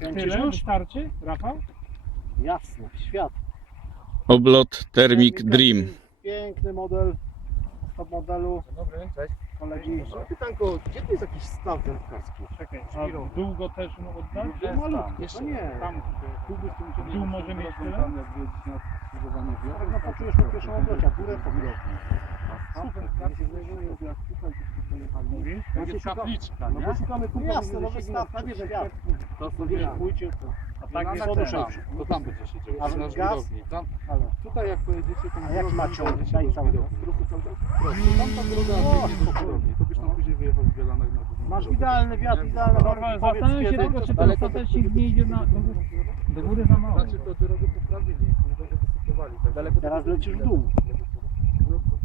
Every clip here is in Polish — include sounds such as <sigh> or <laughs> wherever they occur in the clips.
Tyle już? wystarczy, Rafał? Jasne, świat. Oblot Thermic Dream. Piękny model. Top modelu Dobry, cześć. kolegi. Pytanko, gdzie tu jest jakiś staw wędkarski? Czekaj, a dół go też mu oddać? Jest malutki, Jeszcze to nie. Tam, dół może mieć tyle? Tak, no poczujesz po pierwszym obrocie, a górę po górę. Jak tutaj Mówisz? No to kapliczka, no bo szukamy kupy. Jasne, no wystaw, tak świat. To No wiesz, pójdzie to. A tak Na jest ten. szedł. To tam będzie się działo. A przy nasz gaz? widowni. Tam, Ale tutaj jak pojedziecie, tam A jaki ma ciąg? Daj cały czas. Tam ta droga O, biegnie do widowni. To byś tam później wyjechał z Bielanek na główną masz idealny wiatr, idealne Kurwa, warunki Zastanawiam się tylko, czy to Daleko ostatecznik nie idzie na, do, góry- do góry za mało. Znaczy to drogę poprawili, nie. Tak. Daleko Teraz lecisz w dół.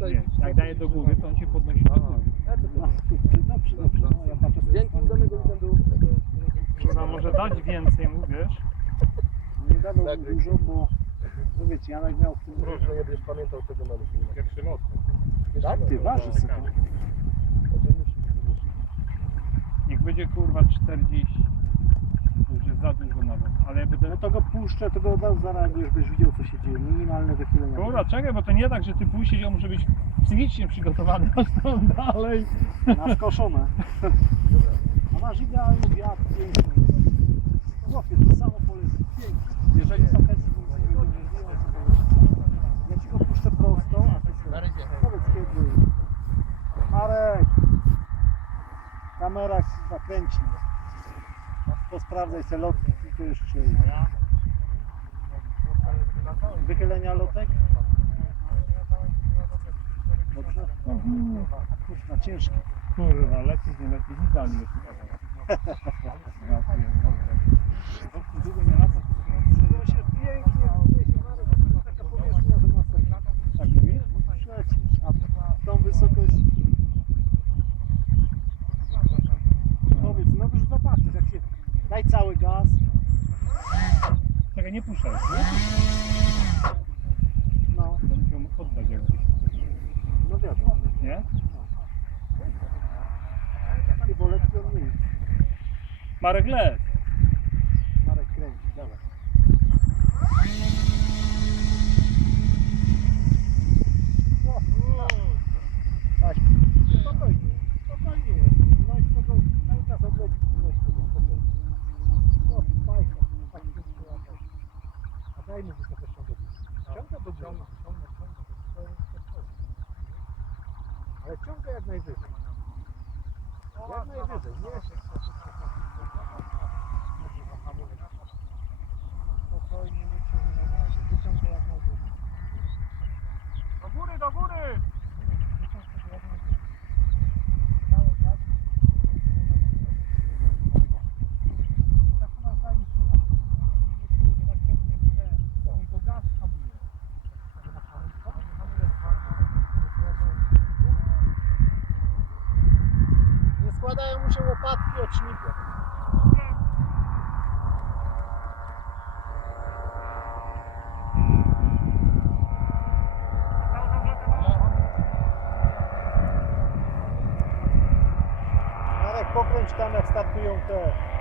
No tutaj... Nie, jak daje do góry, to on się podnosi do góry. No, dobrze, dobrze. No, ja patrzę Dzięki strony. danego weekendu. Kurwa, może dać więcej, mówisz? Nie dawał Tak, dużo, bo no wiecie, Janek miał w tym Proszę, nie będziesz pamiętał tego na filmie. Pierwszy lot. Tak, ty waży sobie. Niech będzie kurwa 40. To już jest za dużo nawet. Ale ja No będę... to go puszczę, to go od razu zareagujesz, byś widział co się dzieje. Minimalne wychylenia. Kurwa, czekaj, bo to nie tak, że ty puścisz, on muszę być psychicznie przygotowany, aż tam dalej. Na skoszone. A <laughs> masz idealny wiatr, piękny. Chłopie, to samo pole jest piękne. Jeżeli są powiedzieć. Ja ci go puszczę prosto, a ty sobie powiedz kiedy. Marek! Kamera zakręci. Posprawdzaj te lotki, tylko jeszcze. Wychylenia lotek? Dobrze? Kurwa, ciężkie. Kurwa, lepiej, nie lepiej, nie dali jeszcze Długo nie lata, To się pięknie wzniesie, Marek, to jest taka powierzchnia, że masakra. tak mówisz? Przecisz, a tą wysokość... Powiedz, no już zobaczysz, jak się... Daj cały gaz. Nie. No, To musiał mu oddać jakbyś. no wiadomo. Nie? Ty, bo lekki on nie jest. Marek Lew. Daj mu wysokością do góry. Ciągle do góry. Ale ciągle jak najwyżej. Jak najwyżej, nie? Spokojnie, nic się nie narazi. Wyciągaj jak najwyżej. Do góry, do góry! Wyciąg sobie jak najwyżej. Cały gaz. Tak u nas daje się, nie czuje, nie naciągnie w te, tylko gaz hamuje. Nie składają mu się łopatki od śmigła. Pokręć tam jak startują te.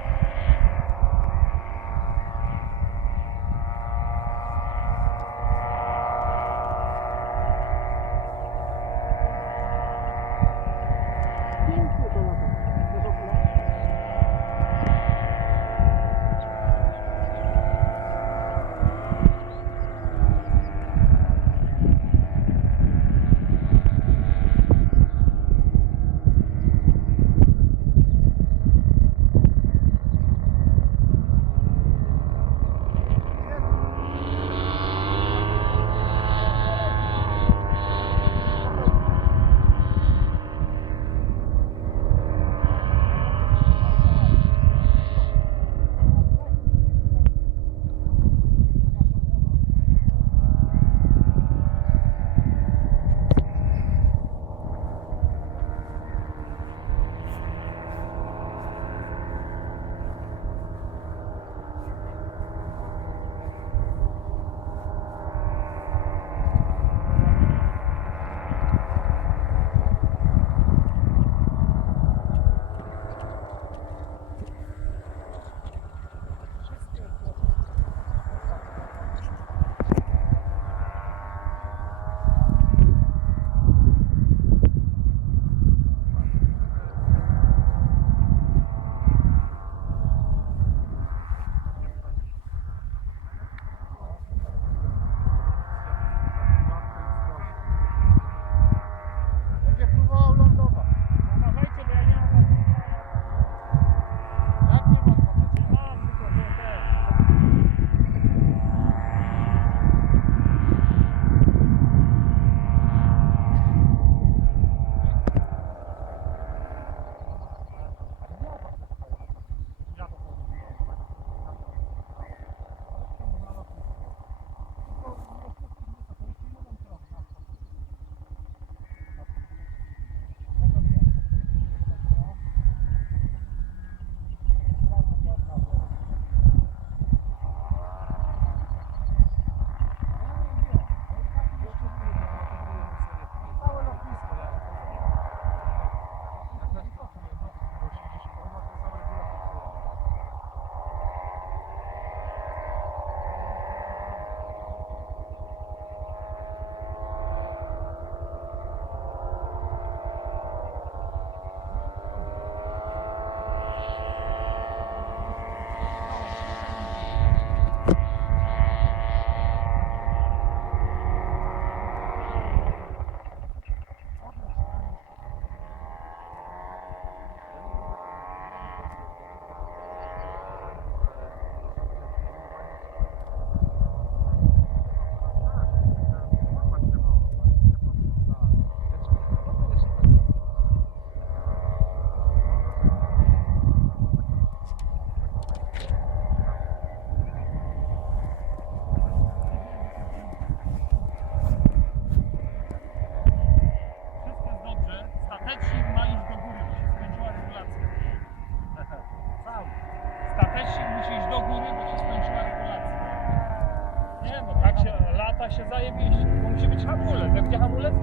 Się zajebiście. Tylko musi być hamulec. Jak będzie hamulec,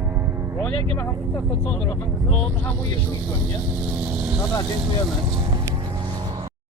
bo on jak nie ma hamulca, to co on robi? To on hamuje śmigłem, nie? Dobra, dziękujemy.